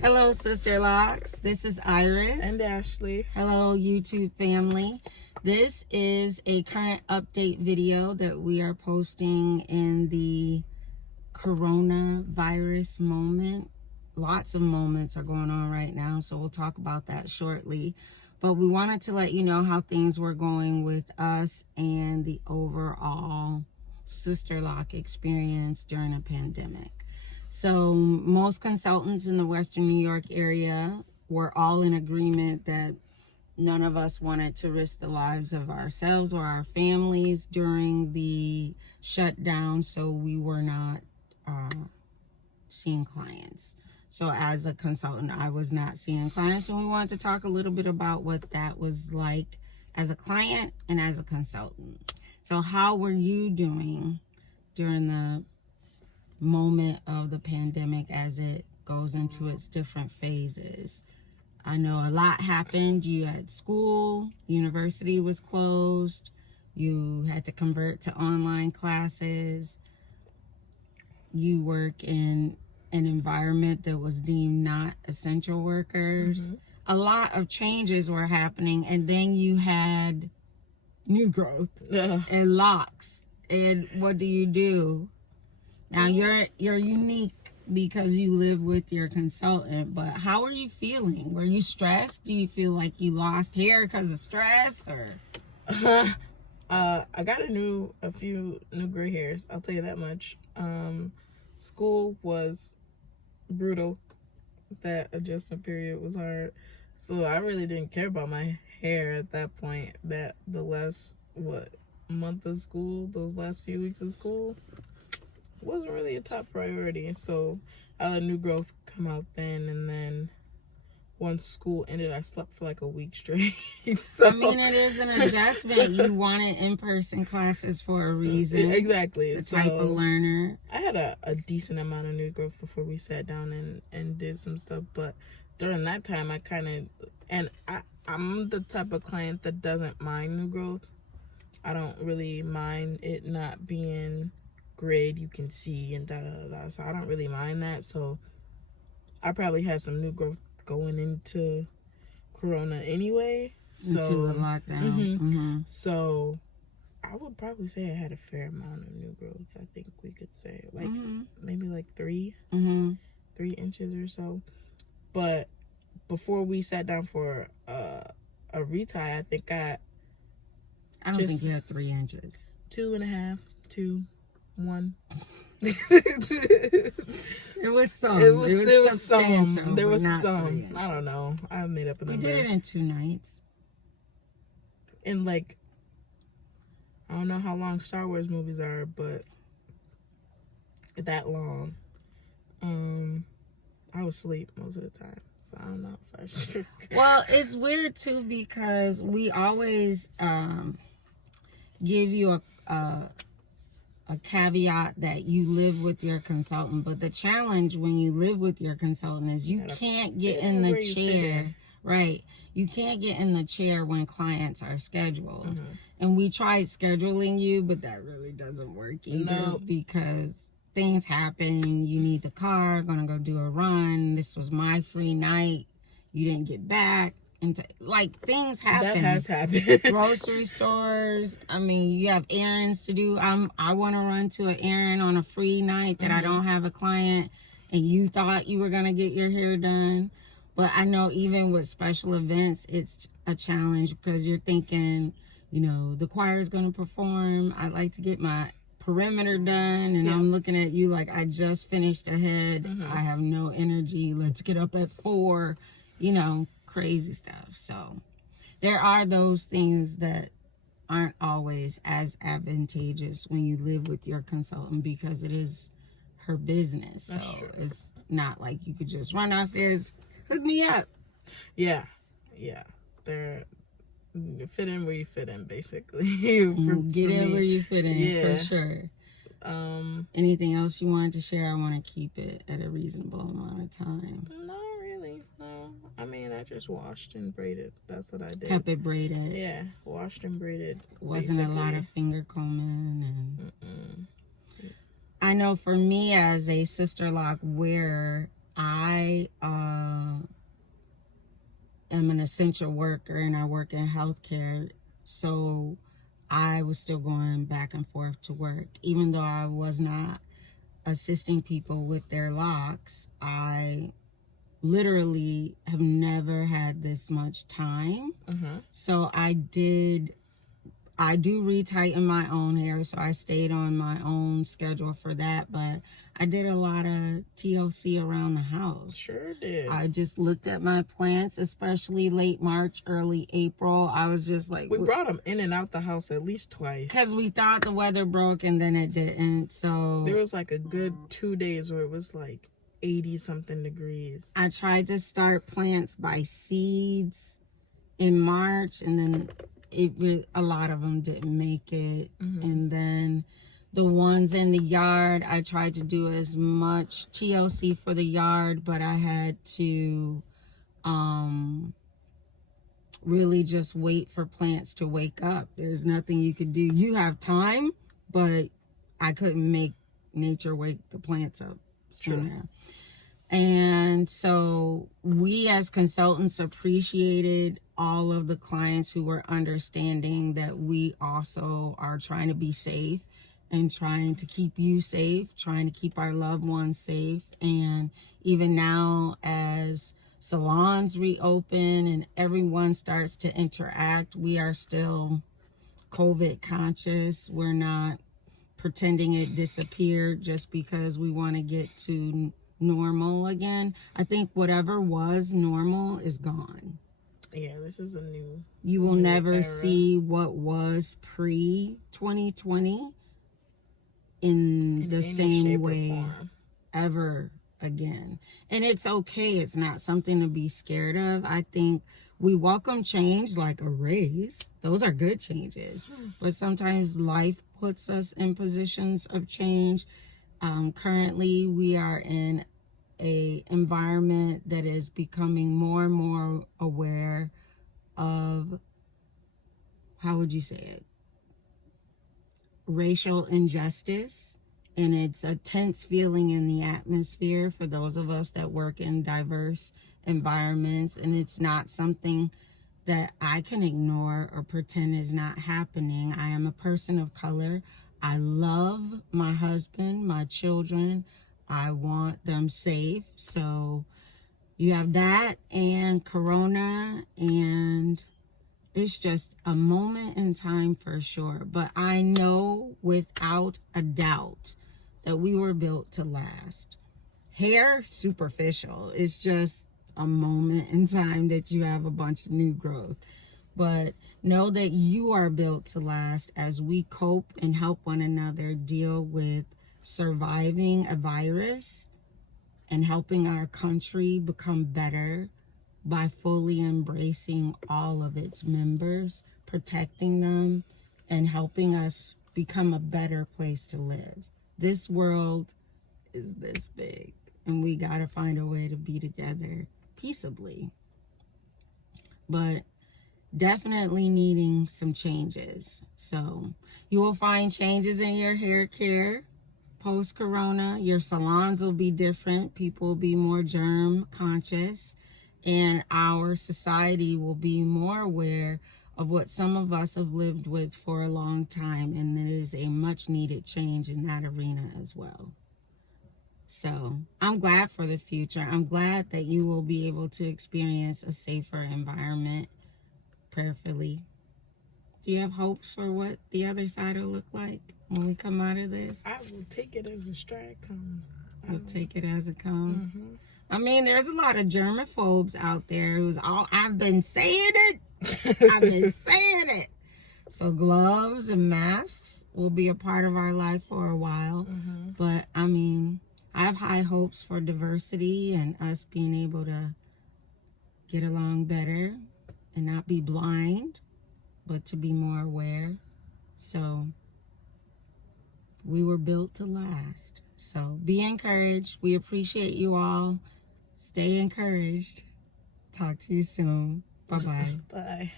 Hello, Sister Locks. This is Iris. And Ashley. Hello, YouTube family. This is a current update video that we are posting in the coronavirus moment. Lots of moments are going on right now, so we'll talk about that shortly. But we wanted to let you know how things were going with us and the overall Sister Lock experience during a pandemic. So most consultants in the Western New York area were all in agreement that none of us wanted to risk the lives of ourselves or our families during the shutdown, so we were not seeing clients. So as a consultant, I was not seeing clients, and we wanted to talk a little bit about what that was like as a client and as a consultant. So how were you doing during the moment of the pandemic as it goes into its different phases? I know a lot happened. You had school, university was closed, you had to convert to online classes, you work in an environment that was deemed not essential workers. A lot of changes were happening, and then you had new growth and locks. And what do? Now you're unique because you live with your consultant, but how are you feeling? Were you stressed? Do you feel like you lost hair because of stress, or? I got a few new gray hairs. I'll tell you that much. School was brutal. That adjustment period was hard. So I really didn't care about my hair at that point. That the last month of school, those last few weeks of school, wasn't really a top priority. So I let new growth come out then, and then once school ended, I slept for like a week straight. So I mean, it is an adjustment. You wanted in-person classes for a reason. Exactly. The type of learner. I had a decent amount of new growth before we sat down and did some stuff, but during that time I kind of, and I'm the type of client that doesn't mind new growth. I don't really mind it not being grid you can see and da. So I don't really mind that. So I probably had some new growth going into Corona anyway. So into the lockdown. So I would probably say I had a fair amount of new growth. I think we could say like maybe like 3 inches or so. But before we sat down for a retie, I think I don't think you had 3 inches. 2.5, 2, 1. It was some. It was some. There was some. I don't know. I made up a number. We did it in 2 nights. And like, I don't know how long Star Wars movies are, but that long. I was asleep most of the time, so I don't know if I should. Well, it's weird too because we always give you a caveat that you live with your consultant, but the challenge when you live with your consultant is you can't get in the chair. Right. You can't get in the chair when clients are scheduled. And we tried scheduling you, but that really doesn't work either because things happen. You need the car, gonna go do a run. This was my free night. You didn't get back. And like things happen. That has happened. Grocery stores. I mean, you have errands to do. I want to run to an errand on a free night that I don't have a client, and you thought you were gonna get your hair done. But I know even with special events, it's a challenge because you're thinking, you know, the choir's gonna perform. I'd like to get my perimeter done, and I'm looking at you like I just finished a head. I have no energy. Let's get up at 4. You know. Crazy stuff. So there are those things that aren't always as advantageous when you live with your consultant because it is her business. So it's not like you could just run downstairs, hook me up. Yeah. They're fit in where you fit in, basically. Get in where you fit in, for sure. Anything else you wanted to share? I want to keep it at a reasonable amount of time. No. I mean, I just washed and braided. That's what I did. Kept it braided. Yeah, washed and braided. Wasn't a lot of finger combing. And I know for me as a Sister Lock wearer, I am an essential worker and I work in healthcare. So I was still going back and forth to work. Even though I was not assisting people with their locks, I literally have never had this much time. So I do retighten my own hair, so I stayed on my own schedule for that, but I did a lot of TLC around the house. Sure did. I just looked at my plants, especially late March, early April. I was just like... We brought them in and out the house at least twice. Because we thought the weather broke and then it didn't, so... There was like a good 2 days where it was like 80-something degrees. I tried to start plants by seeds in March, and then a lot of them didn't make it. And then the ones in the yard, I tried to do as much TLC for the yard, but I had to really just wait for plants to wake up. There's nothing you could do. You have time, but I couldn't make nature wake the plants up sooner. Sure. And so we as consultants appreciated all of the clients who were understanding that we also are trying to be safe and trying to keep you safe, trying to keep our loved ones safe. And even now, as salons reopen and everyone starts to interact, we are still COVID conscious. We're not pretending it disappeared just because we want to get to normal again. I think whatever was normal is gone. Yeah, this is a new... You will never era. See what was pre-2020 in the same way ever again. And it's okay. It's not something to be scared of. I think we welcome change like a raise. Those are good changes. But sometimes life puts us in positions of change. Currently, we are in a environment that is becoming more and more aware of, how would you say it, racial injustice. And it's a tense feeling in the atmosphere for those of us that work in diverse environments. And it's not something that I can ignore or pretend is not happening. I am a person of color. I love my husband, my children. I want them safe. So you have that and Corona, and it's just a moment in time for sure. But I know without a doubt that we were built to last. Hair, superficial. It's just a moment in time that you have a bunch of new growth. But know that you are built to last as we cope and help one another deal with surviving a virus and helping our country become better by fully embracing all of its members, protecting them, and helping us become a better place to live. This world is this big, and we got to find a way to be together peaceably. But definitely needing some changes. So you will find changes in your hair care post-corona. Your salons will be different. People will be more germ conscious, and our society will be more aware of what some of us have lived with for a long time, and it is a much needed change in that arena as well. So I'm glad for the future. I'm glad that you will be able to experience a safer environment, prayerfully. Do you have hopes for what the other side will look like when we come out of this? I will take it as the stride comes. We'll take it as it comes. I mean, there's a lot of germaphobes out there who's all, I've been saying it. I've been saying it. So gloves and masks will be a part of our life for a while. But I mean, I have high hopes for diversity and us being able to get along better and not be blind, but to be more aware. So we were built to last. So be encouraged. We appreciate you all. Stay encouraged. Talk to you soon. Bye-bye. Bye.